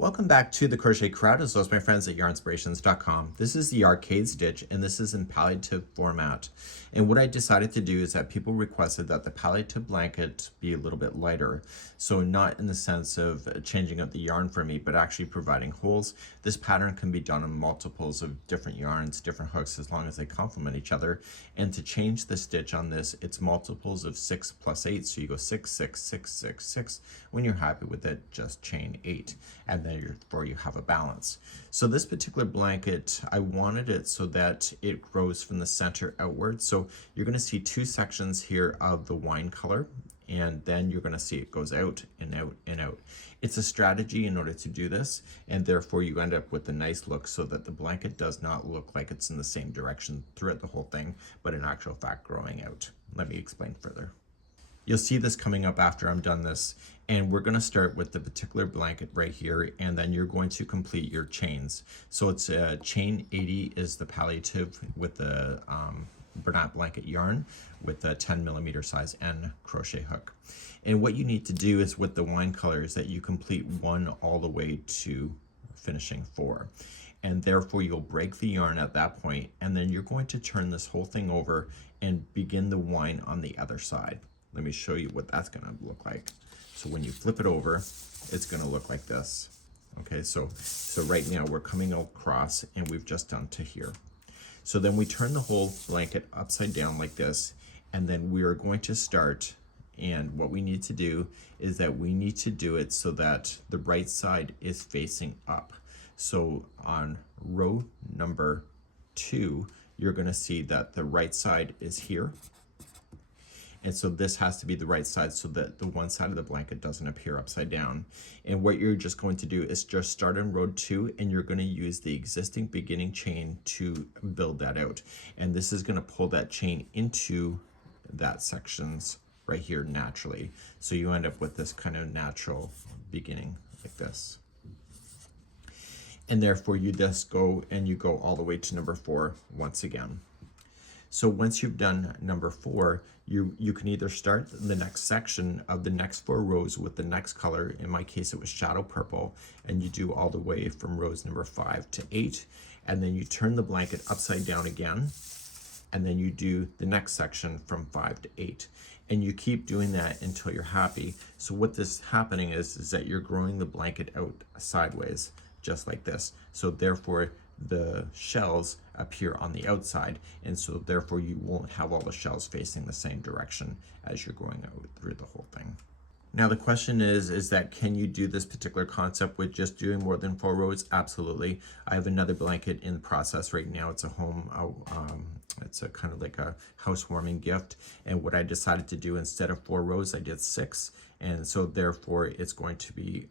Welcome back to the Crochet Crowd, as well as my friends at yarnspirations.com. This is the arcade stitch, and this is in palliative format. And what I decided to do is that people requested that the palliative blanket be a little bit lighter. So not in the sense of changing up the yarn for me, but actually providing holes. This pattern can be done in multiples of different yarns, different hooks, as long as they complement each other. And to change the stitch on this, it's multiples of 6 plus 8. So you go 6, 6, 6, 6, 6. When you're happy with it, just chain 8. And then you have a balance. So this particular blanket, I wanted it so that it grows from the center outward. So you're going to see two sections here of the wine color, and then you're going to see it goes out and out and out. It's a strategy in order to do this, and therefore you end up with a nice look so that the blanket does not look like it's in the same direction throughout the whole thing, but in actual fact growing out. Let me explain further. You'll see this coming up after I'm done this, and we're going to start with the particular blanket right here, and then you're going to complete your chains. So it's chain 80 is the palliative with the Bernat blanket yarn with a 10mm size N crochet hook. And what you need to do is with the wine color is that you complete 1 all the way to finishing 4. And therefore you'll break the yarn at that point, and then you're going to turn this whole thing over and begin the wine on the other side. Let me show you what that's going to look like. So when you flip it over, it's going to look like this. Okay, so right now we're coming across and we've just done to here. So then we turn the whole blanket upside down like this, and then we are going to start, and what we need to do is that we need to do it so that the right side is facing up. So on row number 2, you're going to see that the right side is here. And so this has to be the right side so that the one side of the blanket doesn't appear upside down. And what you're just going to do is just start on row 2, and you're going to use the existing beginning chain to build that out. And this is going to pull that chain into that sections right here naturally. So you end up with this kind of natural beginning like this. And therefore you just go and you go all the way to number 4 once again. So once you've done number 4, you can either start the next section of the next 4 rows with the next color. In my case, it was shadow purple, and you do all the way from rows number 5 to 8, and then you turn the blanket upside down again, and then you do the next section from 5 to 8. And you keep doing that until you're happy. So what this happening is that you're growing the blanket out sideways, just like this. So therefore, the shells appear on the outside, and so therefore you won't have all the shells facing the same direction as you're going out through the whole thing. Now the question is that can you do this particular concept with just doing more than 4 rows? Absolutely. I have another blanket in the process right now. It's a home, it's a kind of like a housewarming gift, and what I decided to do, instead of 4 rows, I did 6, and so therefore it's going to be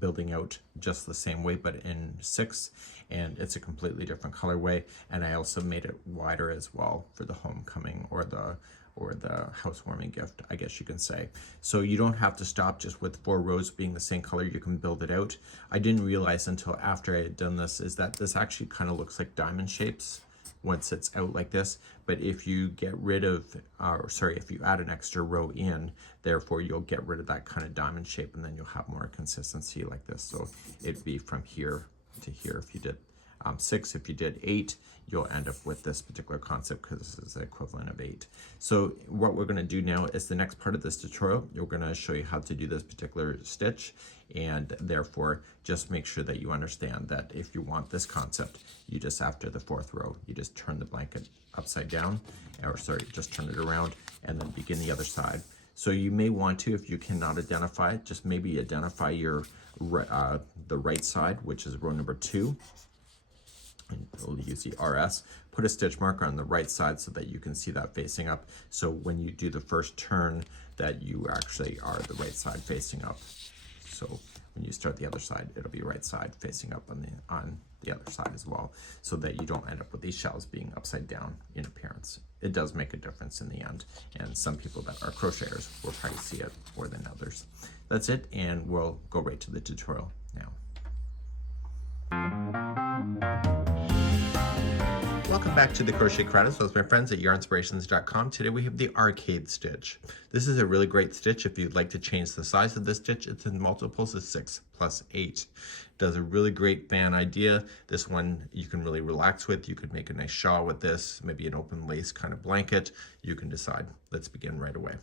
building out just the same way but in 6, and it's a completely different colorway. And I also made it wider as well for the homecoming or the housewarming gift, I guess you can say. So you don't have to stop just with 4 rows being the same color. You can build it out. I didn't realize until after I had done this is that this actually kind of looks like diamond shapes once it's out like this. But if you get rid of, if you add an extra row in, therefore you'll get rid of that kind of diamond shape, and then you'll have more consistency like this. So it'd be from here to here. If you did 6, if you did 8, you'll end up with this particular concept because this is the equivalent of 8. So what we're going to do now is the next part of this tutorial, we're going to show you how to do this particular stitch, and therefore just make sure that you understand that if you want this concept, you just, after the 4th row, you just turn the blanket upside down, just turn it around, and then begin the other side. So you may want to, if you cannot identify it, just maybe identify your the right side, which is row number 2. And we'll use the RS. Put a stitch marker on the right side so that you can see that facing up. So when you do the first turn, that you actually are the right side facing up. So when you start the other side, it'll be right side facing up on the other side as well, so that you don't end up with these shells being upside down in appearance. It does make a difference in the end, and some people that are crocheters will probably see it more than others. That's it, and we'll go right to the tutorial now. Welcome back to the Crochet Credits with my friends at yarnspirations.com. Today we have the arcade stitch. This is a really great stitch if you'd like to change the size of this stitch. It's in multiples of 6 plus 8. Does a really great fan idea. This one you can really relax with. You could make a nice shawl with this, maybe an open lace kind of blanket. You can decide. Let's begin right away.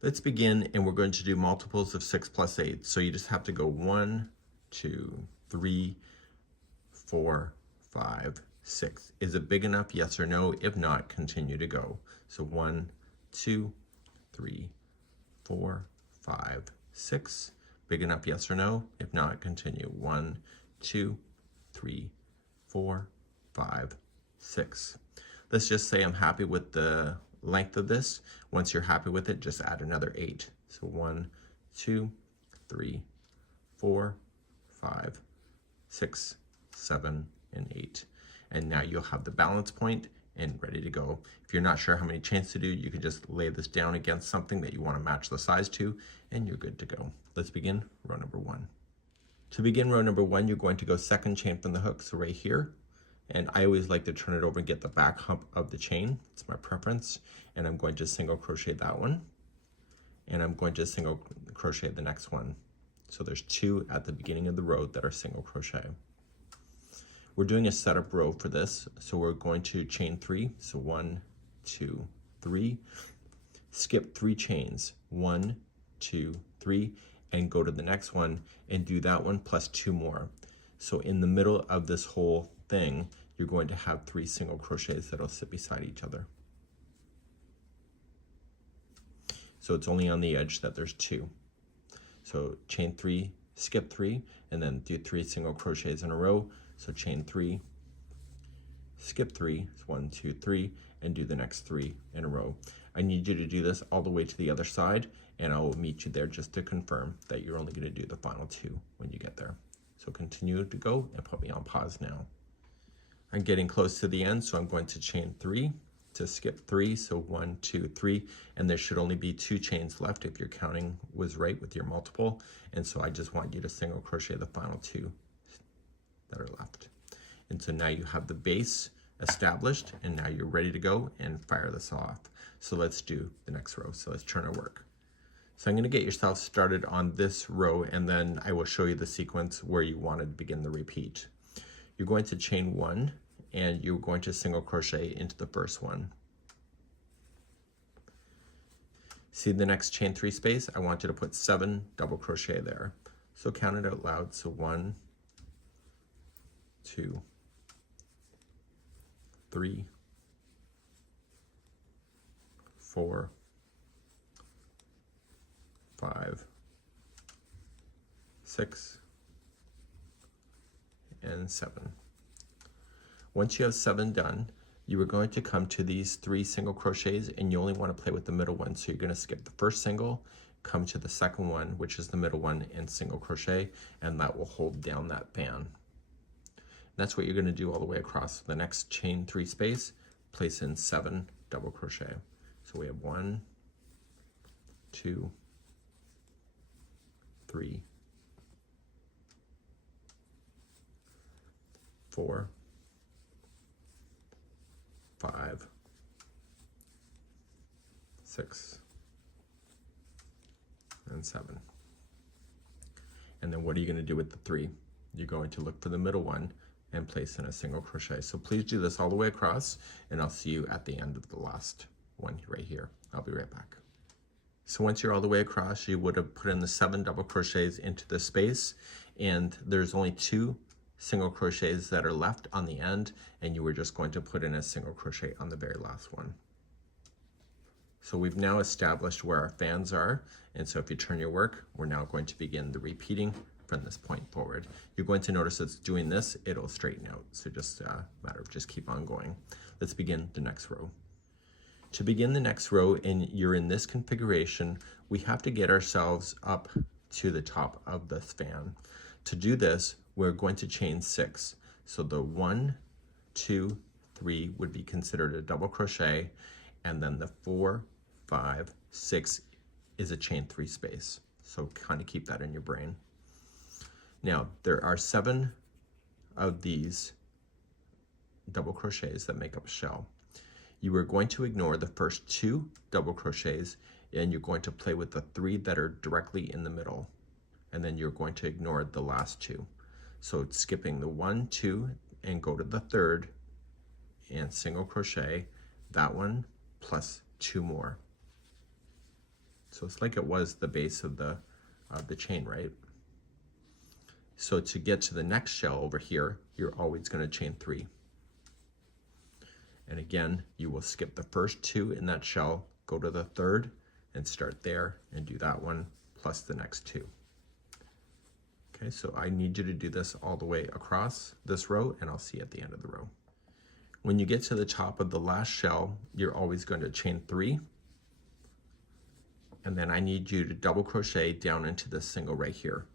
Let's begin, and we're going to do multiples of 6 plus 8. So you just have to go 1, 2, 3, 4, 5, 6. Is it big enough? Yes or no? If not, continue to go. So 1, 2, 3, 4, 5, 6. Big enough? Yes or no? If not, continue. 1, 2, 3, 4, 5, 6. Let's just say I'm happy with the length of this. Once you're happy with it, just add another 8. So 1, 2, 3, 4, 5, 6, 7, and 8. And now you'll have the balance point and ready to go. If you're not sure how many chains to do, you can just lay this down against something that you want to match the size to, and you're good to go. Let's begin row number 1. To begin row number 1, you're going to go second chain from the hook, so right here. And I always like to turn it over and get the back hump of the chain. It's my preference. And I'm going to single crochet that one. And I'm going to single crochet the next one. So there's 2 at the beginning of the row that are single crochet. We're doing a setup row for this, so we're going to chain 3. So 1, 2, 3. Skip 3 chains, 1, 2, 3, and go to the next one and do that one plus 2 more. So in the middle of this whole thing, you're going to have 3 single crochets that'll sit beside each other. So it's only on the edge that there's 2. So chain 3, skip 3, and then do 3 single crochets in a row. So chain 3, skip 3, 1, 2, 3, and do the next 3 in a row. I need you to do this all the way to the other side, and I will meet you there just to confirm that you're only going to do the final 2 when you get there. So continue to go and put me on pause now. I'm getting close to the end, so I'm going to chain 3 to skip 3. So 1, 2, 3, and there should only be 2 chains left if your counting was right with your multiple. And so I just want you to single crochet the final 2 that are left. And so now you have the base established, and now you're ready to go and fire this off. So let's do the next row. So let's turn our work. So I'm going to get yourself started on this row, and then I will show you the sequence where you want to begin the repeat. You're going to chain 1, and you're going to single crochet into the first one. See the next chain 3 space? I want you to put 7 double crochet there. So count it out loud. So 1, 2, 3, 4, 5, 6, and 7. Once you have 7 done, you are going to come to these 3 single crochets, and you only want to play with the middle one. So you're going to skip the first single, come to the second one, which is the middle one, and single crochet, and that will hold down that fan. That's what you're going to do all the way across. The next chain 3 space, place in 7 double crochet. So we have 1, 2, 3, 4, 5, 6, and 7. And then what are you going to do with the 3? You're going to look for the middle one and place in a single crochet. So please do this all the way across, and I'll see you at the end of the last one right here. I'll be right back. So once you're all the way across, you would have put in the 7 double crochets into the space, and there's only 2 single crochets that are left on the end, and you were just going to put in a single crochet on the very last one. So we've now established where our fans are, and so if you turn your work, we're now going to begin the repeating from this point forward. You're going to notice it's doing this, it'll straighten out. So just a matter of just keep on going. Let's begin the next row. To begin the next row, and you're in this configuration, we have to get ourselves up to the top of this fan. To do this, we're going to chain 6. So the 1, 2, 3 would be considered a double crochet, and then the 4, 5, 6 is a chain 3 space. So kind of keep that in your brain. Now, there are 7 of these double crochets that make up a shell. You are going to ignore the first 2 double crochets, and you're going to play with the 3 that are directly in the middle, and then you're going to ignore the last 2. So it's skipping the 1, 2, and go to the 3rd and single crochet that one plus 2 more. So it's like it was the base of the chain, right? So to get to the next shell over here, you're always going to chain 3. And again, you will skip the first 2 in that shell, go to the 3rd and start there and do that one plus the next 2. Okay, so I need you to do this all the way across this row, and I'll see you at the end of the row. When you get to the top of the last shell, you're always going to chain 3. And then I need you to double crochet down into this single right here.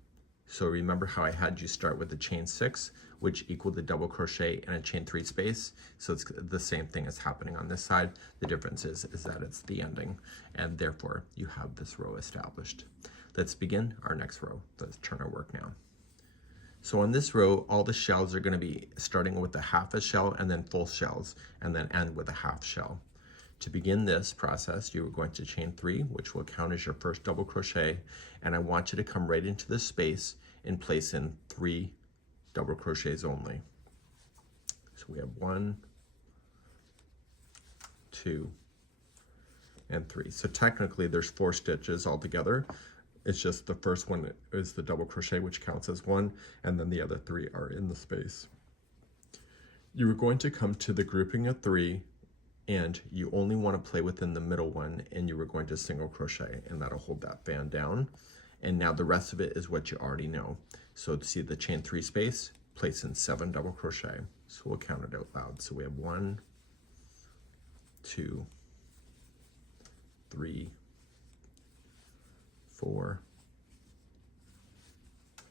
So remember how I had you start with the chain 6, which equaled the double crochet and a chain 3 space. So it's the same thing as happening on this side. The difference is that it's the ending, and therefore you have this row established. Let's begin our next row. Let's turn our work now. So on this row, all the shells are going to be starting with a half a shell and then full shells, and then end with a half shell. To begin this process, you are going to chain 3, which will count as your first double crochet, and I want you to come right into this space and place in 3 double crochets only. So we have 1, 2, and 3. So technically there's 4 stitches altogether. It's just the first one is the double crochet, which counts as 1, and then the other 3 are in the space. You are going to come to the grouping of 3, and you only want to play within the middle one, and you are going to single crochet, and that'll hold that fan down. And now the rest of it is what you already know. So to see the chain 3 space, place in 7 double crochet. So we'll count it out loud. So we have 1, 2, 3, 4,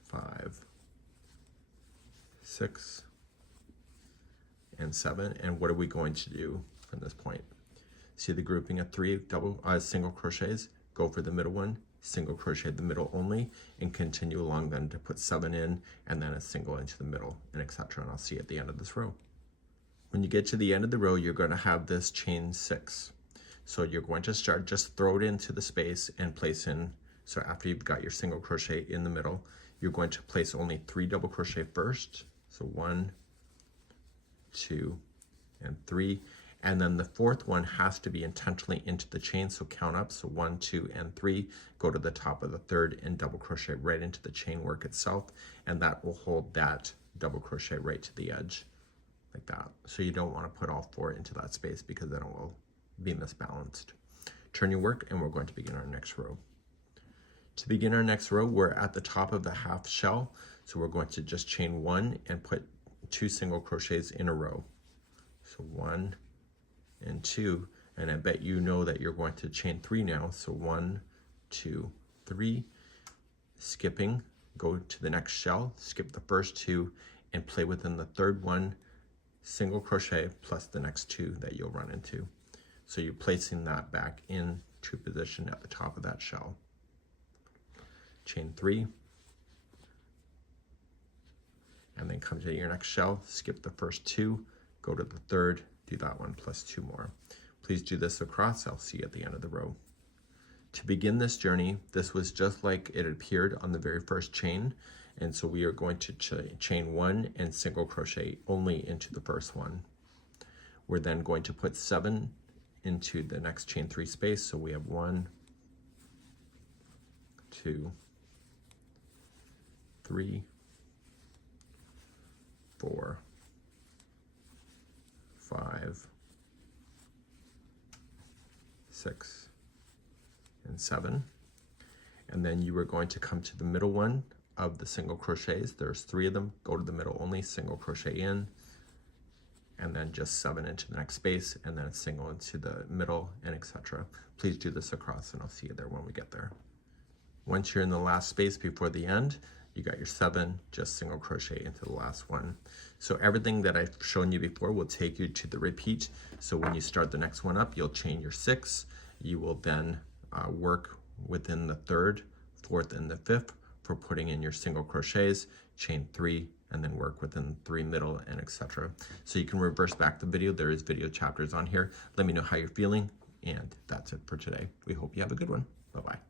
5, 6, and 7. And what are we going to do from this point? See the grouping of 3 single crochets, go for the middle one, single crochet the middle only, and continue along then to put 7 in, and then a single into the middle, and etc. And I'll see you at the end of this row. When you get to the end of the row, you're going to have this chain 6. So you're going to start, just throw it into the space and place in. So after you've got your single crochet in the middle, you're going to place only 3 double crochet first. So 1, 2, and 3. And then the 4th one has to be intentionally into the chain, so count up. So 1, 2, and 3. Go to the top of the 3rd and double crochet right into the chain work itself, and that will hold that double crochet right to the edge, like that. So you don't want to put all 4 into that space because then it will be misbalanced. Turn your work, and we're going to begin our next row. To begin our next row, we're at the top of the half shell, so we're going to just chain 1 and put 2 single crochets in a row. So 1 and 2, and I bet you know that you're going to chain 3 now. So 1, 2, 3, skipping, go to the next shell, skip the first 2, and play within the 3rd one, single crochet plus the next 2 that you'll run into. So you're placing that back into position at the top of that shell. Chain 3, and then come to your next shell, skip the first 2, go to the 3rd, do that one plus 2 more. Please do this across. I'll see you at the end of the row. To begin this journey, this was just like it appeared on the very first chain, and so we are going to chain 1 and single crochet only into the first one. We're then going to put 7 into the next chain 3 space, so we have 1, 2, 3, 4, 5, 6, and 7. And then you are going to come to the middle one of the single crochets. There's 3 of them. Go to the middle only, single crochet in, and then just 7 into the next space, and then a single into the middle, and etc. Please do this across, and I'll see you there when we get there. Once you're in the last space before the end, you got your 7, just single crochet into the last one. So everything that I've shown you before will take you to the repeat. So when you start the next one up, you'll chain your 6. You will then work within the 3rd, 4th, and the 5th for putting in your single crochets, chain 3, and then work within 3 middle, and etc. So you can reverse back the video. There is video chapters on here. Let me know how you're feeling, and that's it for today. We hope you have a good one. Bye-bye.